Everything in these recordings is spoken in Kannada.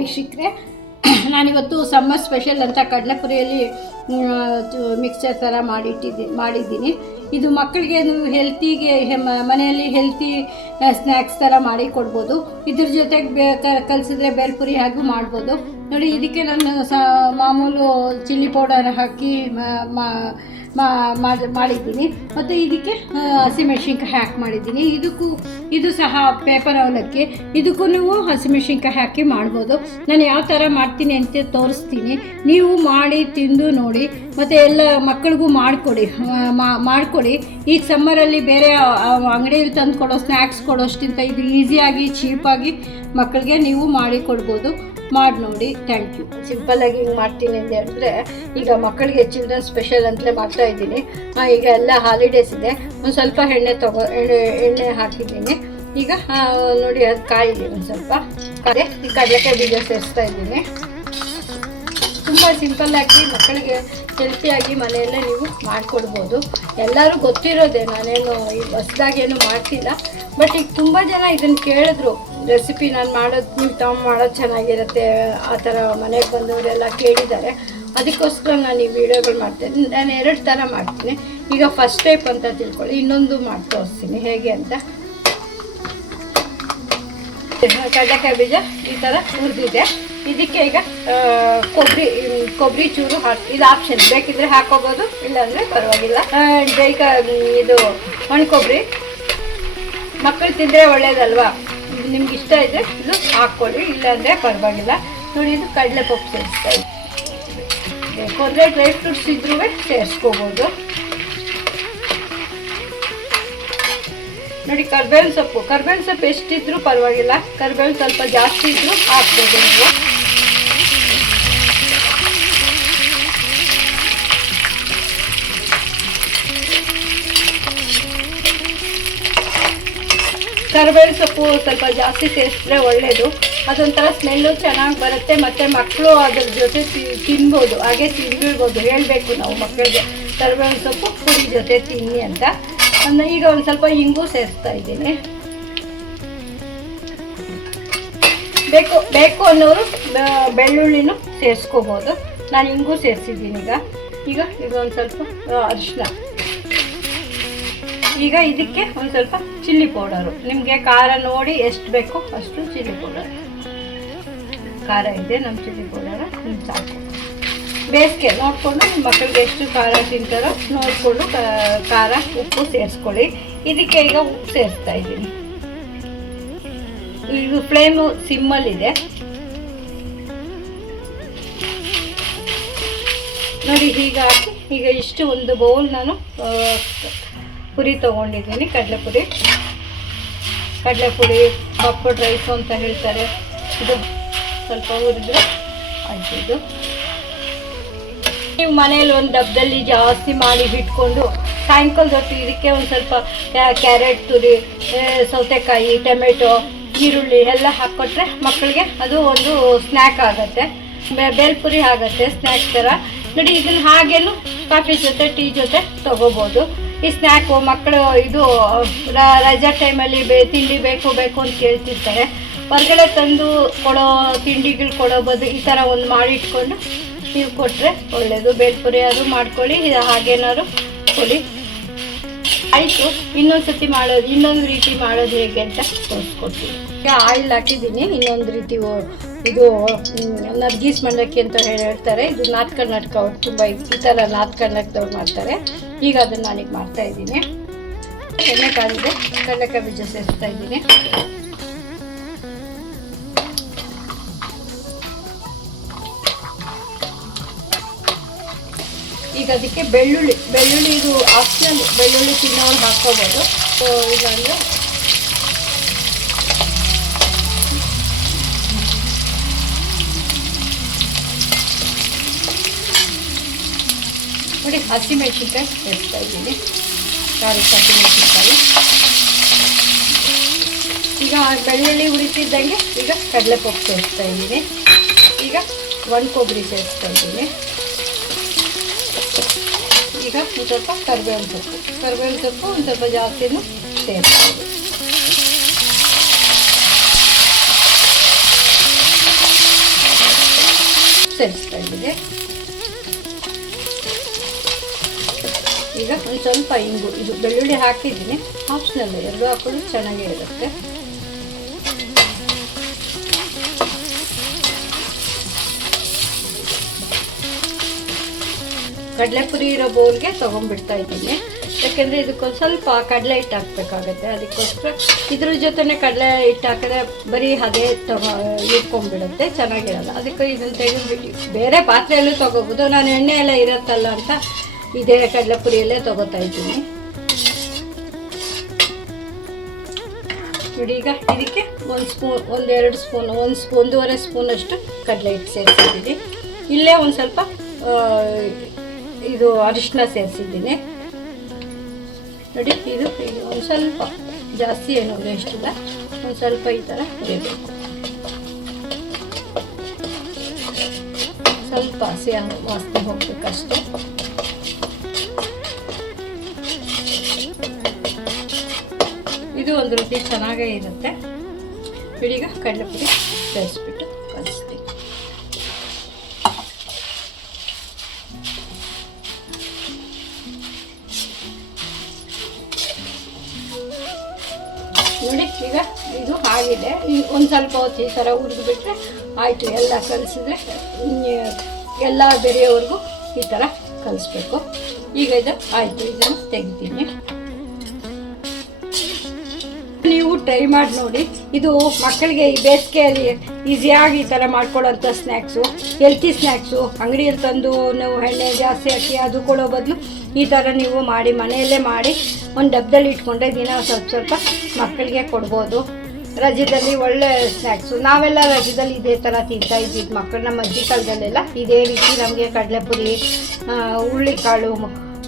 ವೀಕ್ಷಕರೇ, ನಾನಿವತ್ತು ಸಮ್ಮರ್ ಸ್ಪೆಷಲ್ ಅಂತ ಕಡಲೆಪುರಿಯಲ್ಲಿ ಮಿಕ್ಸ್ಚರ್ ಥರ ಮಾಡಿದ್ದೀನಿ. ಇದು ಮಕ್ಕಳಿಗೆ ನೀವು ಹೆಲ್ತಿಗೆ ಮನೆಯಲ್ಲಿ ಹೆಲ್ತಿ ಸ್ನ್ಯಾಕ್ಸ್ ಥರ ಮಾಡಿ ಕೊಡ್ಬೋದು. ಇದ್ರ ಜೊತೆಗೆ ಕಲಿಸಿದ್ರೆ ಬೇಲ್ಪುರಿ ಹಾಗೂ ಮಾಡ್ಬೋದು. ನೋಡಿ, ಇದಕ್ಕೆ ನಾನು ಮಾಮೂಲು ಚಿಲ್ಲಿ ಪೌಡರ್ ಹಾಕಿ ಮಾಡಿದ್ದೀನಿ. ಮತ್ತು ಇದಕ್ಕೆ ಹಸಿಮೆಣ್ಸಿನ್ಕಾಯಿ ಹಾಕಿ ಮಾಡಿದ್ದೀನಿ. ಇದು ಸಹ ಪೇಪರ್ ಅವಲಕ್ಕಿ. ಇದಕ್ಕೂ ನೀವು ಹಸಿಮೆಣ್ಸಿನ್ಕಾಯಿ ಹಾಕಿ ಮಾಡ್ಬೋದು. ನಾನು ಯಾವ ಥರ ಮಾಡ್ತೀನಿ ಅಂತ ತೋರಿಸ್ತೀನಿ. ನೀವು ಮಾಡಿ ತಿಂದು ನೋಡಿ, ಮತ್ತು ಎಲ್ಲ ಮಕ್ಕಳಿಗೂ ಮಾಡಿಕೊಡಿ. ಈಗ ಸಮ್ಮರಲ್ಲಿ ಬೇರೆ ಅಂಗಡಿಯಲ್ಲಿ ತಂದು ಕೊಡೋ ಸ್ನ್ಯಾಕ್ಸ್ ಕೊಡೋಷ್ಟಿಂತ ಇದು ಈಸಿಯಾಗಿ ಚೀಪಾಗಿ ಮಕ್ಕಳಿಗೆ ನೀವು ಮಾಡಿ ಕೊಡ್ಬೋದು. ಮಾಡಿ ನೋಡಿ. Thank you. ಸಿಂಪಲ್ಲಾಗಿ ಹಿಂಗೆ ಮಾಡ್ತೀನಿ ಅಂತ ಹೇಳಿದ್ರೆ, ಈಗ ಮಕ್ಕಳಿಗೆ ಚಿಲ್ಡ್ರನ್ ಸ್ಪೆಷಲ್ ಅಂತಲೇ ಮಾಡ್ತಾಯಿದ್ದೀನಿ. ಈಗ ಎಲ್ಲ ಹಾಲಿಡೇಸ್ ಇದೆ. ಒಂದು ಸ್ವಲ್ಪ ಎಣ್ಣೆ ಹಾಕಿದ್ದೀನಿ. ಈಗ ನೋಡಿ, ಅದು ಕಾಯಿದೆ ಒಂದು ಸ್ವಲ್ಪ. ಈ ಕಡಲೆಕಾಯಿ ಬೀಜ ಸೇರಿಸ್ತಾ ಇದ್ದೀನಿ. ತುಂಬ ಸಿಂಪಲ್ಲಾಗಿ ಮಕ್ಕಳಿಗೆ ಹೆಲ್ತಿಯಾಗಿ ಮನೆಯಲ್ಲೇ ನೀವು ಮಾಡಿಕೊಡ್ಬೋದು. ಎಲ್ಲರೂ ಗೊತ್ತಿರೋದೆ, ನಾನೇನು ಹೊಸ್ದಾಗೇನು ಮಾಡ್ತಿಲ್ಲ. ಬಟ್ ಈಗ ತುಂಬ ಜನ ಇದನ್ನು ಕೇಳಿದ್ರು, ರೆಸಿಪಿ ನಾನು ಮಾಡೋದು ನೀವು ಮಾಡೋದು ಚೆನ್ನಾಗಿರುತ್ತೆ ಆ ಥರ ಮನೆಗೆ ಬಂದವರೆಲ್ಲ ಕೇಳಿದ್ದಾರೆ. ಅದಕ್ಕೋಸ್ಕರ ನಾನು ಈ ವಿಡಿಯೋಗಳು ಮಾಡ್ತೇನೆ. ನಾನು 2 ಥರ ಮಾಡ್ತೀನಿ. ಈಗ ಫಸ್ಟ್ ಟೈಪ್ ಅಂತ ತಿಳ್ಕೊಳ್ಳಿ, ಇನ್ನೊಂದು ಮಾಡಿ ತೋರಿಸ್ತೀನಿ ಹೇಗೆ ಅಂತ. ಕಡಲೆಕಾಯಿ ಬೀಜ ಈ ಥರ ಹುರಿದಿದೆ. ಇದಕ್ಕೆ ಈಗ ಕೊಬ್ಬರಿ ಚೂರು ಹಾಕಿ, ಇದು ಆಪ್ಷನ್, ಬೇಕಿದ್ರೆ ಹಾಕೋಬೋದು, ಇಲ್ಲಾಂದರೆ ಪರವಾಗಿಲ್ಲ. ಈಗ ಇದು ಒಣ ಕೊಬ್ಬರಿ ಮಕ್ಕಳು ತಿಂದರೆ ಒಳ್ಳೇದಲ್ವಾ, ನಿಮ್ಗೆ ಇಷ್ಟ ಇದ್ದರೆ ಇದು ಹಾಕ್ಕೊಳ್ಳಿ, ಇಲ್ಲಾಂದರೆ ಪರವಾಗಿಲ್ಲ. ನೋಡಿ, ಇದು ಕಡಲೆಪಪ್ಪು ಸೇರಿಸ್ತಾ ಇದೆ. ಕೊಂದರೆ ಡ್ರೈ ಫ್ರೂಟ್ಸ್ ಇದ್ರೂ ಸೇರಿಸ್ಕೋಬೋದು. ನೋಡಿ, ಕರ್ಬೇವಿನ ಸೊಪ್ಪು ಎಷ್ಟಿದ್ರೂ ಪರವಾಗಿಲ್ಲ. ಕರ್ಬೇವಿನ ಸ್ವಲ್ಪ ಜಾಸ್ತಿ ಇದ್ದರೂ ಹಾಕ್ಬೋದು ನೀವು. ಕರಿಬೇವು ಸೊಪ್ಪು ಸ್ವಲ್ಪ ಜಾಸ್ತಿ ಸೇರಿಸಿದ್ರೆ ಒಳ್ಳೆಯದು. ಅದೊಂಥರ ಸ್ಮೆಲ್ಲು ಚೆನ್ನಾಗಿ ಬರುತ್ತೆ. ಮತ್ತು ಮಕ್ಕಳು ಅದ್ರ ಜೊತೆ ತಿನ್ಬೋದು, ಹಾಗೆ ತಿನ್ಬಿಡ್ಬೋದು. ಹೇಳಬೇಕು ನಾವು ಮಕ್ಕಳಿಗೆ ಕರಿಬೇವಿನ ಸೊಪ್ಪು ಪುರಿ ಜೊತೆ ತಿನ್ನಿ ಅಂತ. ಈಗ ಒಂದು ಸ್ವಲ್ಪ ಇಂಗು ಸೇರಿಸ್ತಾ ಇದ್ದೀನಿ. ಬೇಕು ಅನ್ನೋರು ಬೆಳ್ಳುಳ್ಳಿನೂ ಸೇರಿಸ್ಕೋಬೋದು. ನಾನು ಇಂಗು ಸೇರಿಸಿದ್ದೀನಿ. ಈಗ ಒಂದು ಸ್ವಲ್ಪ ಅರಿಶಿನ. ಈಗ ಇದಕ್ಕೆ ಒಂದು ಸ್ವಲ್ಪ ಚಿಲ್ಲಿ ಪೌಡರು, ನಿಮಗೆ ಖಾರ ನೋಡಿ ಎಷ್ಟು ಬೇಕೋ ಅಷ್ಟು ಚಿಲ್ಲಿ ಪೌಡರ್. ಖಾರ ಇದೆ ನಮ್ಮ ಚಿಲ್ಲಿ ಪೌಡರ್, ಸಾಕು. ಬೇಸಿಗೆ ನೋಡಿಕೊಂಡು ನಿಮ್ಮ ಮಕ್ಕಳಿಗೆ ಎಷ್ಟು ಖಾರ ತಿಂತಾರೋ ನೋಡಿಕೊಂಡು ಖಾರ ಉಪ್ಪು ಸೇರಿಸ್ಕೊಳ್ಳಿ. ಇದಕ್ಕೆ ಈಗ ಉಪ್ಪು ಸೇರಿಸ್ತಾ ಇದ್ದೀನಿ. ಇದು ಫ್ಲೇಮು ಸಿಮ್ಮಲ್ಲಿದೆ. ನೋಡಿ, ಹೀಗಾಗಿ ಈಗ ಇಷ್ಟು ಒಂದು ಬೌಲ್ ನಾನು ಪುರಿ ತೊಗೊಂಡಿದ್ದೀನಿ. ಕಡಲೆಪುರಿ ಪಾಪ್ಕಾರ್ನ್ ರೈಸು ಅಂತ ಹೇಳ್ತಾರೆ. ಇದು ಸ್ವಲ್ಪ ಹುರಿದ್ರೆ ಆಯ್ತು. ನೀವು ಮನೇಲಿ ಒಂದು ಡಬ್ಬದಲ್ಲಿ ಜಾಸ್ತಿ ಮಾಡಿ ಇಟ್ಕೊಂಡು ಸಾಯಂಕಾಲದ ಹೊತ್ತು ಇದಕ್ಕೆ ಒಂದು ಸ್ವಲ್ಪ ಕ್ಯಾರೆಟ್ ತುರಿ, ಸೌತೆಕಾಯಿ, ಟೊಮೆಟೊ, ಈರುಳ್ಳಿ ಎಲ್ಲ ಹಾಕ್ಕೊಟ್ರೆ ಮಕ್ಕಳಿಗೆ ಅದು ಒಂದು ಸ್ನ್ಯಾಕ್ ಆಗುತ್ತೆ. ಬೇಲ್ಪುರಿ ಆಗುತ್ತೆ ಸ್ನ್ಯಾಕ್ ಥರ. ನೋಡಿ, ಇದನ್ನು ಹಾಗೇನು ಕಾಫಿ ಜೊತೆ ಟೀ ಜೊತೆ ತೊಗೋಬೋದು. ಈ ಸ್ನ್ಯಾಕು ಮಕ್ಕಳು ಇದು ರಜಾ ಟೈಮಲ್ಲಿ ತಿಂಡಿ ಬೇಕು ಅಂತ ಕೇಳ್ತಿರ್ತಾರೆ. ಹೊರಗಡೆ ತಂದು ಕೊಡೋ ತಿಂಡಿಗಳು ಕೊಡೋ ಬದಲು ಈ ಥರ ಒಂದು ಮಾಡಿಟ್ಕೊಂಡು ನೀವು ಕೊಟ್ಟರೆ ಒಳ್ಳೆಯದು. ಬೇಲ್ಪುರಿ ಆದರೂ ಮಾಡ್ಕೊಳ್ಳಿ, ಹಾಗೇನಾದ್ರು ಕೊಡಿ. ಆಯಿತು. ಇನ್ನೊಂದು ರೀತಿ ಮಾಡೋದು ಹೇಗೆ ಅಂತ ತೋರಿಸ್ಕೊಡ್ತೀನಿ. ಈಗ ಆಯಿಲ್ ಹಾಕಿದ್ದೀನಿ. ಇನ್ನೊಂದು ರೀತಿ ಇದು ನರ್ಗೀಸ್ ಮಂಡಕ್ಕಿ ಅಂತ ಹೇಳ್ತಾರೆ. ಇದು ನಾರ್ತ್ ಕರ್ನಾಟಕ ಅವ್ರು ತುಂಬ ಈ ಥರ ನಾರ್ತ್ ಕರ್ನಾಟಕದವ್ರು ಮಾಡ್ತಾರೆ. ಈಗ ಅದನ್ನು ನಾನೀಗ ಮಾಡ್ತಾಯಿದ್ದೀನಿ. ಎಣ್ಣೆ ಕಾದಿದೆ, ಕಡಲೆಕಾಯಿ ಬೀಜ ಸೇರಿಸ್ತಾ ಇದ್ದೀನಿ. ಈಗ ಅದಕ್ಕೆ ಬೆಳ್ಳುಳ್ಳಿ ಇದು ಆಪ್ಷನಲ್. ಬೆಳ್ಳುಳ್ಳಿ ತಿನ್ನೋರು ಹಾಕ್ಕೋಬೋದು, ಇಲ್ಲಾಂದರೆ ನೋಡಿ. ಹಸಿಮೆಣ್ಸಿನ್ಕಾಯಿ ಸೇರಿಸ್ತಾ ಇದ್ದೀನಿ, ಖಾರಕ್ಕೆ ಹಸಿಮೆಣ್ಸಿನ್ಕಾಯಿ. ಈಗ ಬೆಳ್ಳುಳ್ಳಿ ಹುರಿತಿದ್ದಂಗೆ ಈಗ ಕಡಲೆಪಪ್ಪು ಸೇರಿಸ್ತಾ ಇದ್ದೀನಿ. ಈಗ ಒಣ ಕೊಬ್ಬರಿ ಸೇರಿಸ್ತಾ ಇದ್ದೀನಿ. ಈಗ ಒಂದು ಸ್ವಲ್ಪ ಕರಿಬೇವಿನ ಸೊಪ್ಪು ಒಂದು ಸ್ವಲ್ಪ ಜಾಸ್ತಿನೂ ಸೇರಿಸ್ತೀನಿ. ಇದೆ. ಈಗ ಒಂದು ಸ್ವಲ್ಪ ಇಂಗು, ಇದು ಬೆಳ್ಳುಳ್ಳಿ ಹಾಕಿದ್ದೀನಿ, ಆಪ್ಷನಲ್, ಎರಡು ಹಾಕೋದು ಚೆನ್ನಾಗೇ ಇರುತ್ತೆ. ಕಡಲೆಪುರಿ ಇರೋ ಬೌಲ್ಗೆ ತೊಗೊಂಡ್ಬಿಡ್ತಾ ಇದ್ದೀನಿ, ಯಾಕೆಂದರೆ ಇದಕ್ಕೊಂದು ಸ್ವಲ್ಪ ಕಡಲೆ ಹಿಟ್ಟು ಹಾಕಬೇಕಾಗತ್ತೆ. ಅದಕ್ಕೋಸ್ಕರ ಇದ್ರ ಜೊತೆನೇ ಕಡಲೆ ಹಿಟ್ಟು ಹಾಕಿದ್ರೆ ಬರೀ ಅದೇ ಇಟ್ಕೊಂಡ್ಬಿಡುತ್ತೆ, ಚೆನ್ನಾಗಿರಲ್ಲ. ಅದಕ್ಕೆ ಇದನ್ನು ತೆಗೆದುಬಿಟ್ಟು ಬೇರೆ ಪಾತ್ರೆಯಲ್ಲೂ ತೊಗೋಬೋದು. ನಾನು ಎಣ್ಣೆ ಎಲ್ಲ ಇರುತ್ತಲ್ಲ ಅಂತ ಇದೇ ಕಡಲೆಪುರಿಯಲ್ಲೇ ತೊಗೋತಾ ಇದ್ದೀನಿ. ನೋಡಿ, ಈಗ ಇದಕ್ಕೆ ಒಂದು ಸ್ಪೂನ್, ಒಂದೆರಡು ಸ್ಪೂನ್, ಒಂದೂವರೆ ಸ್ಪೂನಷ್ಟು ಕಡಲೆ ಹಿಟ್ಟು ಸೇರಿಸಿದ್ದೀನಿ. ಇಲ್ಲೇ ಒಂದು ಸ್ವಲ್ಪ ಇದು ಅರಿಶಿನ ಸೇರಿಸಿದ್ದೀನಿ. ನೋಡಿ, ಇದು ಒಂದು ಸ್ವಲ್ಪ ಜಾಸ್ತಿ ಏನು ಎಷ್ಟಿಲ್ಲ, ಒಂದು ಸ್ವಲ್ಪ ಈ ಥರ ಹುರಿಬೇಕು. ಸ್ವಲ್ಪ ಹಸಿ ವಾಸನೆ ಹೋಗ್ಬೇಕಷ್ಟೇ. ಇದು ಒಂದು ರೀತಿ ಚೆನ್ನಾಗೇ ಇರುತ್ತೆ. ಈಗ ಕಡಲೆಪುರಿ ಸೇರಿಸ್ಬಿಟ್ಟು ಕಲಿಸ್ತೀವಿ. ನೋಡಿ, ಈಗ ಇದು ಆಗಿದೆ. ಒಂದು ಸ್ವಲ್ಪ ಹೊತ್ತು ಈ ಥರ ಹುರಿದ್ಬಿಟ್ರೆ ಆಯಿತು. ಎಲ್ಲ ಕಲಿಸಿದ್ರೆ ಎಲ್ಲ ಬೆರೆಯೋವರೆಗೂ ಈ ಥರ ಕಲಿಸ್ಬೇಕು. ಈಗ ಇದು ಆಯಿತು, ಇದನ್ನು ತೆಗಿತೀನಿ. ನೀವು ಟ್ರೈ ಮಾಡಿ ನೋಡಿ. ಇದು ಮಕ್ಕಳಿಗೆ ಈ ಬೇಸಿಗೆಯಲ್ಲಿ ಈಸಿಯಾಗಿ ಈ ಥರ ಮಾಡ್ಕೊಳ್ಳೋಂಥ ಸ್ನ್ಯಾಕ್ಸು, ಹೆಲ್ತಿ ಸ್ನ್ಯಾಕ್ಸು. ಅಂಗಡಿಯಲ್ಲಿ ತಂದು ನಾವು ಎಣ್ಣೆ ಜಾಸ್ತಿ ಹಾಕಿ ಅದು ಕೊಡೋ ಬದಲು ಈ ಥರ ನೀವು ಮಾಡಿ ಮನೆಯಲ್ಲೇ ಮಾಡಿ ಒಂದು ಡಬ್ಬದಲ್ಲಿ ಇಟ್ಕೊಂಡ್ರೆ ದಿನ ಸ್ವಲ್ಪ ಮಕ್ಕಳಿಗೆ ಕೊಡ್ಬೋದು. ರಜದಲ್ಲಿ ಒಳ್ಳೆ ಸ್ನ್ಯಾಕ್ಸು. ನಾವೆಲ್ಲ ರಜದಲ್ಲಿ ಇದೇ ಥರ ತಿಂತಾ ಇದ್ದಿದ್ದು ಮಕ್ಕಳು. ನಮ್ಮ ಅಜ್ಜಿ ಕಾಲದಲ್ಲೆಲ್ಲ ಇದೇ ರೀತಿ ನಮಗೆ ಕಡಲೆಪುರಿ, ಹುರುಳಿಕಾಳು,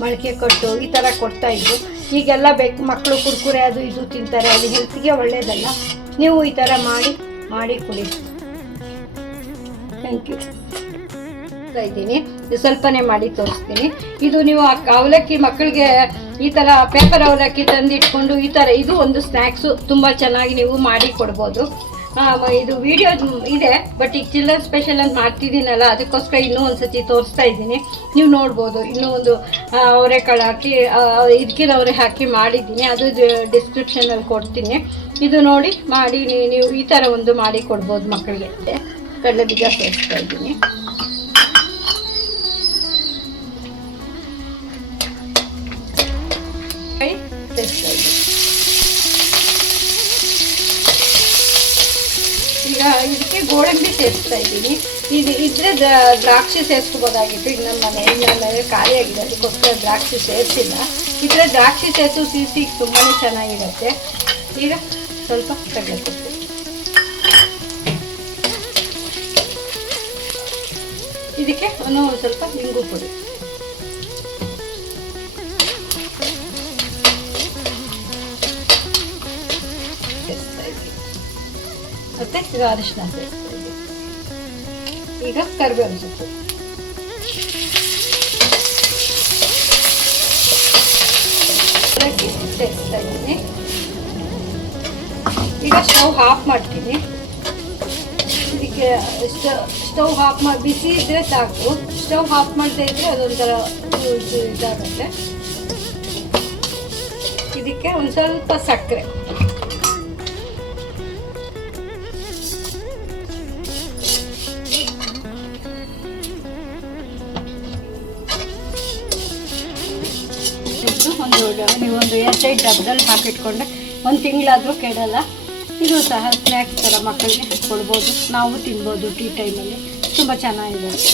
ಮೊಳಕೆ ಕಟ್ಟು ಈ ಥರ ಕೊಡ್ತಾಯಿದ್ರು. ಈಗೆಲ್ಲ ಬೇಕು ಮಕ್ಕಳು ಕುರ್ಕುರೆ ಅದು ಇದು ತಿಂತಾರೆ, ಅದು ಹೆಲ್ತ್ಗೆ ಒಳ್ಳೆಯದಲ್ಲ. ನೀವು ಈ ಥರ ಮಾಡಿ ಕುಡಿ. Thank you. ಇದ್ದೀನಿ, ಸ್ವಲ್ಪನೇ ಮಾಡಿ ತೋರಿಸ್ತೀನಿ. ಇದು ನೀವು ಅವಲಕ್ಕಿ ಮಕ್ಕಳಿಗೆ ಈ ಥರ ಪೇಪರ್ ಅವಲಕ್ಕಿ ತಂದಿಟ್ಕೊಂಡು ಈ ಥರ ಇದು ಒಂದು ಸ್ನ್ಯಾಕ್ಸು ತುಂಬ ಚೆನ್ನಾಗಿ ನೀವು ಮಾಡಿ ಕೊಡ್ಬೋದು. ಇದು ವಿಡಿಯೋ ಇದೆ, ಬಟ್ ಈಗ ಚಿಲ್ಡ್ರನ್ ಸ್ಪೆಷಲ್ ಅಂತ ಮಾಡ್ತಿದ್ದೀನಲ್ಲ, ಅದಕ್ಕೋಸ್ಕರ ಇನ್ನೂ ಒಂದು ಸತಿ ತೋರಿಸ್ತಾ ಇದ್ದೀನಿ. ನೀವು ನೋಡ್ಬೋದು. ಇನ್ನೂ ಒಂದು ಅವರೆಕಾಳು ಹಾಕಿ ಇದಕ್ಕಿನವರೆ ಹಾಕಿ ಮಾಡಿದ್ದೀನಿ, ಅದು ಡಿಸ್ಕ್ರಿಪ್ಷನಲ್ಲಿ ಕೊಡ್ತೀನಿ. ಇದು ನೋಡಿ ಮಾಡಿ ನೀವು ಈ ಥರ ಒಂದು ಮಾಡಿ ಕೊಡ್ಬೋದು ಮಕ್ಕಳಿಗೆ. ಕಡಲೆ ಬೀಜ ಸೇರಿಸ್ತಾ ಇದ್ದೀನಿ. ಈಗ ಇದಕ್ಕೆ ಗೋಡಂಬಿ ಸೇರಿಸ್ತಾ ಇದ್ದೀನಿ. ಇದ್ರೆ ದ್ರಾಕ್ಷಿ ಸೇರಿಸ್ಕೋಬೋದಾಗಿತ್ತು. ಈಗ ನಮ್ಮ ಮನೆಯಲ್ಲೇ ಖಾಲಿಯಾಗಿದೆ, ಅದಕ್ಕೋಸ್ಕರ ದ್ರಾಕ್ಷಿ ಸೇರಿಸಿಲ್ಲ. ಇದ್ರೆ ದ್ರಾಕ್ಷಿ ಸೇರಿಸು ಸಿಹಿ ತುಂಬಾ ಚೆನ್ನಾಗಿರುತ್ತೆ. ಈಗ ಸ್ವಲ್ಪ ಕಡಲೆ ಕೊಡ್ತೀನಿ. ಇದಕ್ಕೆ ಒಂದು ಸ್ವಲ್ಪ ಇಂಗು ಪುಡಿ, ಮತ್ತೆ ಈಗ ಅರಿಶಿನ ಸೇರಿಸ್ತಾ ಇದ್ದೀನಿ. ಈಗ ಕರಿಬೇವು ಸೊಪ್ಪು, ಸೇರಿಸ್ತಾ ಇದ್ದೀನಿ. ಈಗ ಸ್ಟವ್ ಆಫ್ ಮಾಡ್ತೀನಿ. ಇದಕ್ಕೆ ಸ್ಟವ್ ಆಫ್ ಮಾಡಿ ಬಿಸಿ ಇದ್ರೆ ಸಾಕು. ಸ್ಟವ್ ಆಫ್ ಮಾಡ್ತಾ ಇದ್ರೆ ಅದೊಂಥರ ಇದಾಗುತ್ತೆ. ಇದಕ್ಕೆ ಒಂದು ಸ್ವಲ್ಪ ಸಕ್ಕರೆ, ನೀವೊಂದು ಏರ್ಟೈಟ್ ಡಬ್ಬದಲ್ಲಿ ಹಾಕಿಟ್ಕೊಂಡ್ರೆ ಒಂದು ತಿಂಗಳಾದರೂ ಕೆಡಲ್ಲ. ಇದು ಸಹ ಸ್ನ್ಯಾಕ್ಸ್ ಥರ ಮಕ್ಕಳಿಗೆ ಕೊಡ್ಬೋದು, ನಾವು ತಿನ್ಬೋದು ಟೀ ಟೈಮಲ್ಲಿ. ತುಂಬ ಚೆನ್ನಾಗಿರುತ್ತೆ.